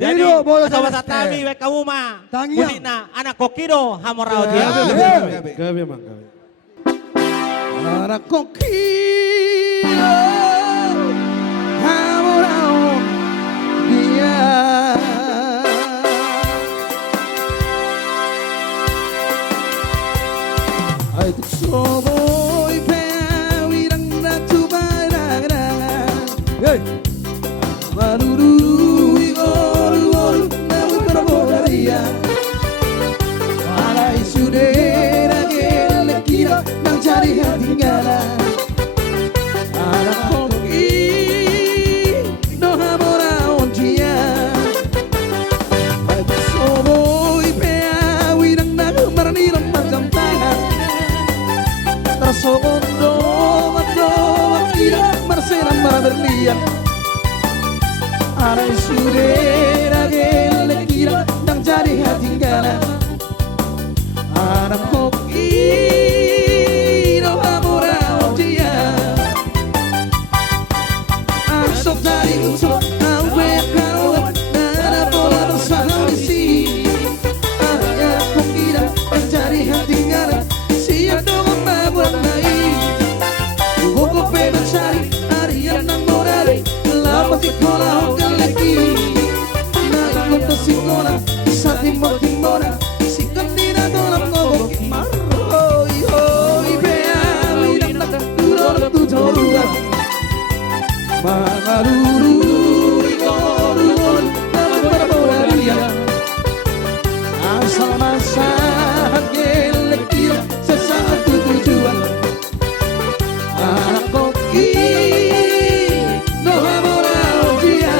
Jadi bahasa kami we kamu mah. Bunina anak kokido hamorao dia. Gabi mang gabi. Anak kokido hamorao dia. Ay soboy pewirang na tubarang. Hey. Maruru igor na utarabodaria. Para isudera gele kira nang cari hatinggalan. Anak koki no hamora ontia. Ay soboy pewirang na marniram macam tangan. Tersogondo makira marseran marberlian. Aray sudera gele kira nang cari hatinggalan. Anak koki no amora dia. Asok dari usok awe karo nana bola bersama isi. Anak koki nang cari hatinggalan. Siap dong membuat naik. Koko pengen cari harian nang morari. Lama sekolah sikola sa timor-timora si kandida tolam ngobok maroy hoy beawi nak turor tu jorua mangaruru igor namaraboria asal masahan gelek kira sesatu tujuan anak koki no amora dia.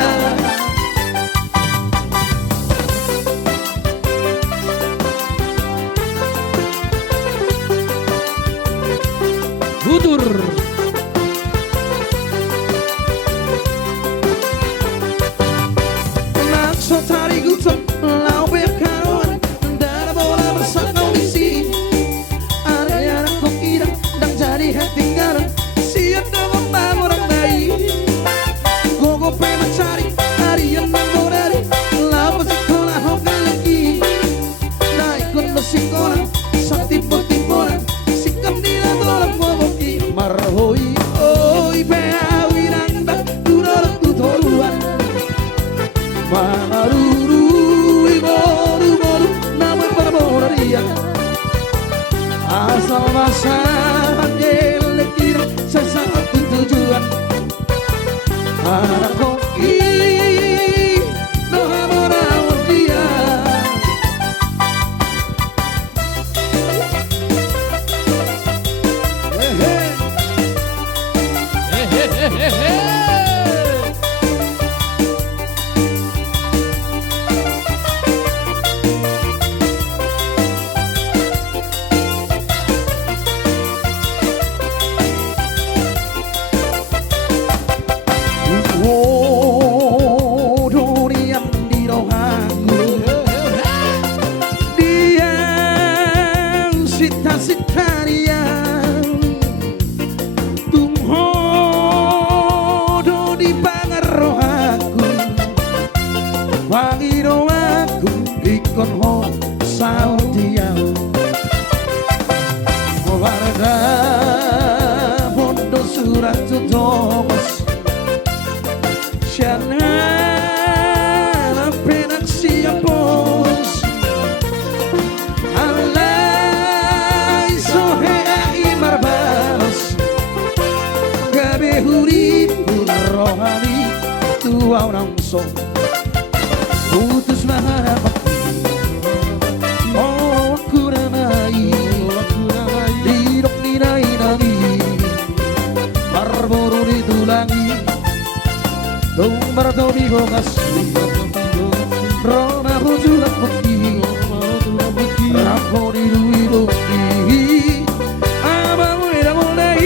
Budur Nakso tari gutom lau bekaruan dara bola bersama kondisi. Ada anak koki dan jadi hatinggalan. Siap dengan orang baik. Gogo pengen cari harian mengorari. Lama sekolah hokan lagi. Naik ke sekolah sakti putih-putih. Sikap dia tolong marhoi oi beawi nang dak turor tu toluan maruru iboru boru nama barboria asal masahan gele kira sesaat tujuan anak koki no hamora dia. Pangiro aku ikon ho saudia warga bondo surat tutos Shanana penak siapos alai sohe imarbas gabe hurip rohani tua orang so putus mengharap oh aku ramai hidup ninai nani barboro ditulangi tumbar tobi bogas rona bujulat putih rapo dirui bukti abang udah mulai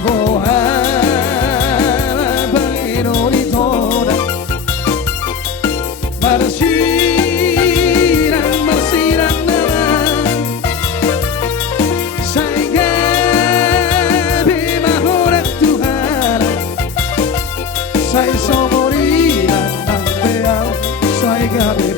bohan bangino di toda marsiran sehingga bima horak Tuhan saya somori lanang beal saya gawe